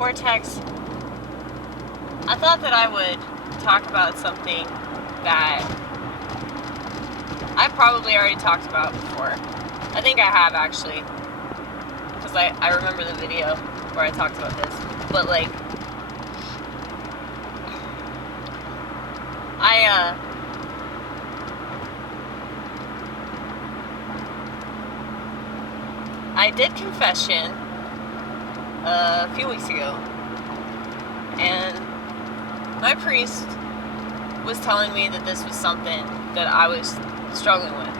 Vortex, I thought that I would talk about something that I probably already talked about before. I think I have, actually, because I remember the video where I talked about this. But, like, I did confession a few weeks ago, and my priest was telling me that this was something that I was struggling with,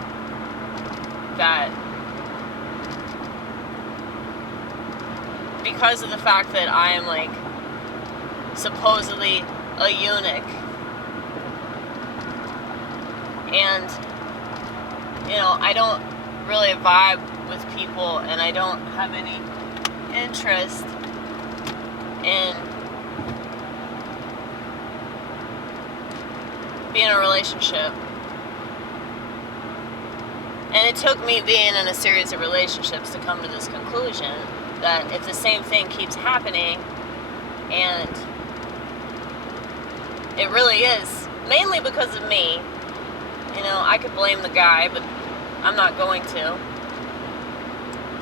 that because of the fact that I am, like, supposedly a eunuch, and, you know, I don't really vibe with people, and I don't have any interest in being in a relationship. And it took me being in a series of relationships to come to this conclusion that if the same thing keeps happening, and it really is mainly because of me, you know, I could blame the guy, but I'm not going to.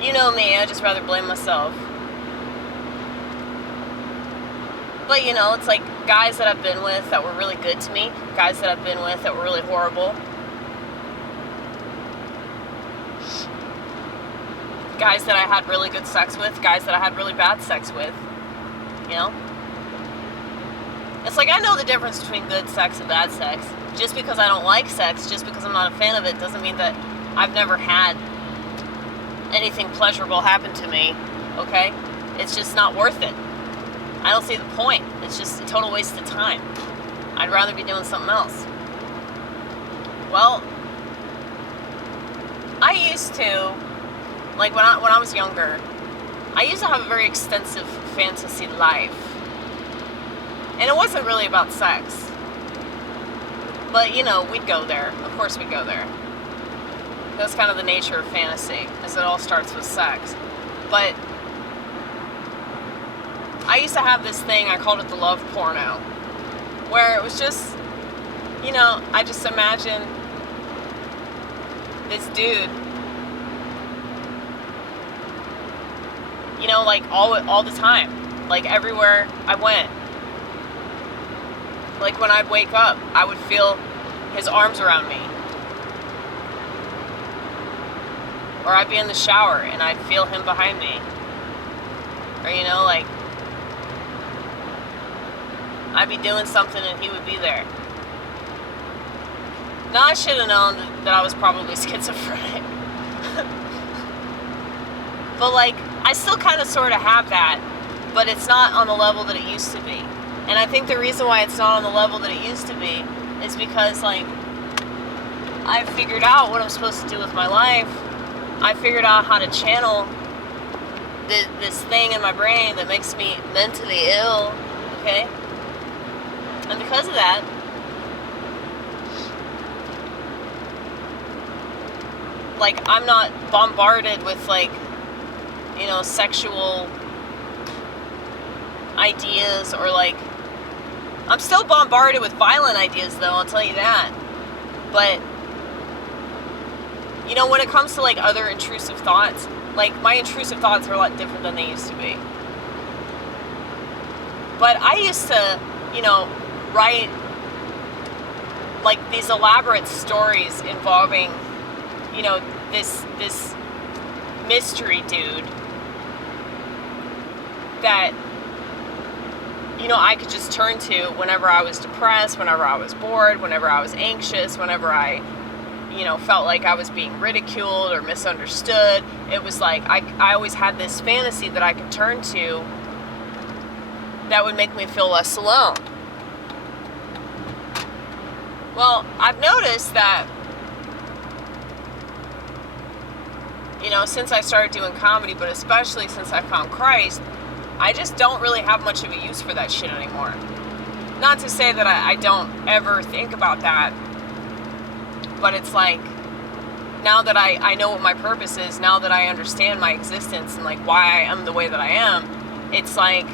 You know me, I'd just rather blame myself. But, you know, it's like guys that I've been with that were really good to me, guys that I've been with that were really horrible, guys that I had really good sex with, guys that I had really bad sex with, you know? It's like I know the difference between good sex and bad sex. Just because I don't like sex, just because I'm not a fan of it, doesn't mean that I've never had anything pleasurable happen to me, okay? It's just not worth it. I don't see the point. It's just a total waste of time. I'd rather be doing something else. Well, I used to, like when I was younger, I used to have a very extensive fantasy life. And it wasn't really about sex. But, you know, we'd go there. Of course we'd go there. That's kind of the nature of fantasy, is it all starts with sex. But I used to have this thing, I called it the love porno, where it was just, you know, I just imagined this dude, you know, like all the time, like everywhere I went. Like when I'd wake up, I would feel his arms around me. Or I'd be in the shower and I'd feel him behind me. Or, you know, like, I'd be doing something and he would be there. Now, I should have known that I was probably schizophrenic. But, like, I still kind of sort of have that, but it's not on the level that it used to be. And I think the reason why it's not on the level that it used to be is because, like, I figured out what I'm supposed to do with my life. I figured out how to channel this thing in my brain that makes me mentally ill, okay? And because of that, like, I'm not bombarded with, like, you know, sexual ideas, or, like, I'm still bombarded with violent ideas, though, I'll tell you that. But, you know, when it comes to, like, other intrusive thoughts, like, my intrusive thoughts are a lot different than they used to be. But I used to, you know, write, like, these elaborate stories involving, you know, this mystery dude that, you know, I could just turn to whenever I was depressed, whenever I was bored, whenever I was anxious, whenever I, you know, felt like I was being ridiculed or misunderstood. It was like I always had this fantasy that I could turn to that would make me feel less alone. Well, I've noticed that, you know, since I started doing comedy, but especially since I found Christ, I just don't really have much of a use for that shit anymore. Not to say that I don't ever think about that, but it's like, now that I know what my purpose is, now that I understand my existence and, like, why I am the way that I am, it's like,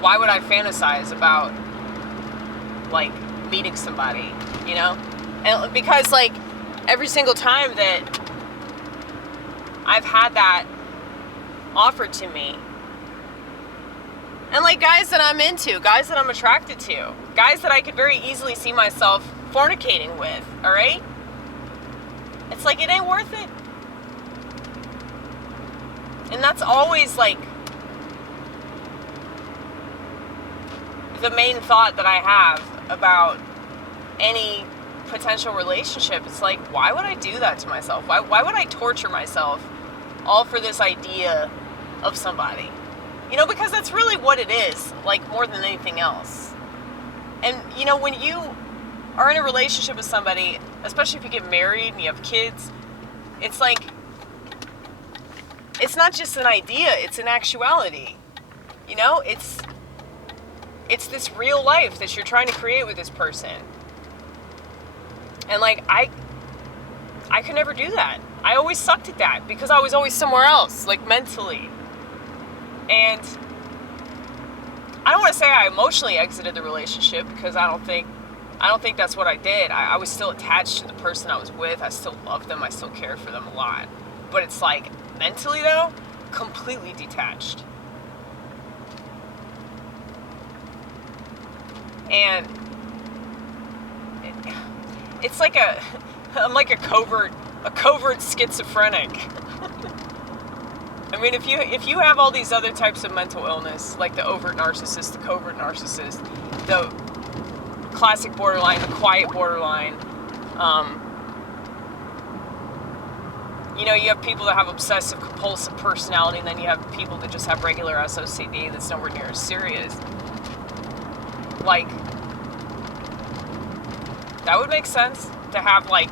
why would I fantasize about, like, meeting somebody, you know? And because, like, every single time that I've had that offered to me, and, like, guys that I'm into, guys that I'm attracted to, guys that I could very easily see myself fornicating with, all right? It's like, it ain't worth it. And that's always, like, the main thought that I have about any potential relationship. It's like, why would I do that to myself? Why would I torture myself all for this idea of somebody? You know, because that's really what it is, like, more than anything else. And, you know, when you are in a relationship with somebody, especially if you get married and you have kids, it's like, it's not just an idea, it's an actuality. You know, it's this real life that you're trying to create with this person. And, like, I could never do that. I always sucked at that because I was always somewhere else, like, mentally. And I don't want to say I emotionally exited the relationship, because I don't think that's what I did. I was still attached to the person I was with. I still loved them. I still cared for them a lot. But it's like, mentally though, completely detached. And it's like I'm like a covert schizophrenic. I mean, if you have all these other types of mental illness, like the overt narcissist, the covert narcissist, the classic borderline, the quiet borderline, you know, you have people that have obsessive compulsive personality, and then you have people that just have regular SOCD that's nowhere near as serious. Like, that would make sense to have, like,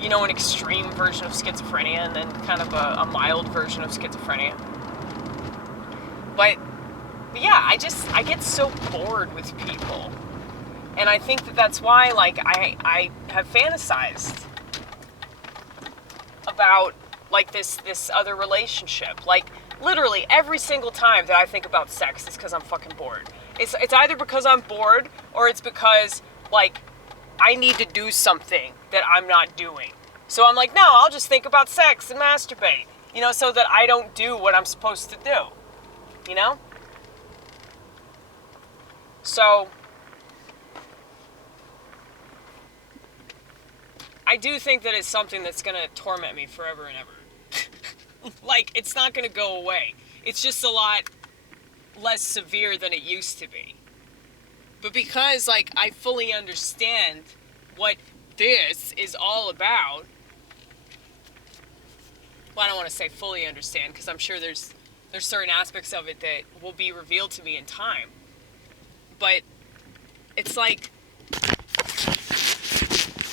you know, an extreme version of schizophrenia and then kind of a mild version of schizophrenia. But yeah, I get so bored with people. And I think that that's why, like, I have fantasized about, like, this other relationship. Like, literally every single time that I think about sex is because I'm fucking bored. It's either because I'm bored, or it's because, like, I need to do something that I'm not doing. So I'm like, no, I'll just think about sex and masturbate, you know, so that I don't do what I'm supposed to do, you know? So I do think that it's something that's going to torment me forever and ever. Like, it's not going to go away. It's just a lot less severe than it used to be. But because, like, I fully understand what this is all about, well, I don't want to say fully understand, because I'm sure there's certain aspects of it that will be revealed to me in time. But it's like,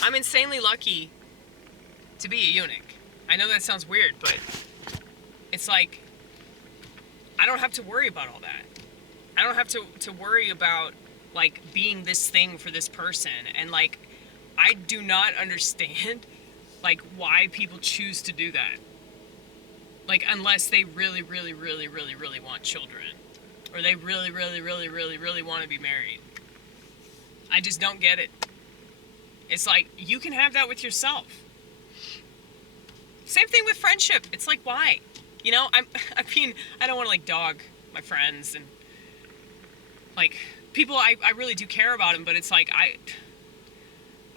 I'm insanely lucky to be a eunuch. I know that sounds weird, but it's like, I don't have to worry about all that. I don't have to worry about, like, being this thing for this person. And, like, I do not understand, like, why people choose to do that. Like, unless they really, really, really, really, really want children. Or they really, really, really, really, really want to be married. I just don't get it. It's like, you can have that with yourself. Same thing with friendship. It's like, why? You know, I mean, I don't want to, like, dog my friends and, like, people I really do care about them, but it's like, I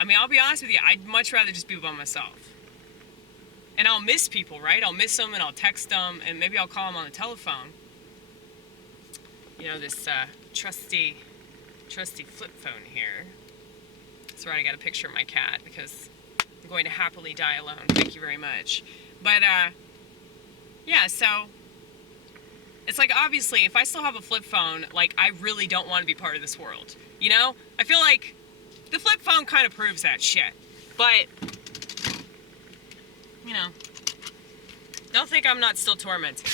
mean, I'll be honest with you, I'd much rather just be by myself. And I'll miss people, right? I'll miss them, and I'll text them, and maybe I'll call them on the telephone. You know, this trusty flip phone here. That's right, I got a picture of my cat, because I'm going to happily die alone. Thank you very much. But, yeah, so it's like, obviously, if I still have a flip phone, like, I really don't want to be part of this world. You know? I feel like the flip phone kind of proves that shit. But, you know, don't think I'm not still tormented.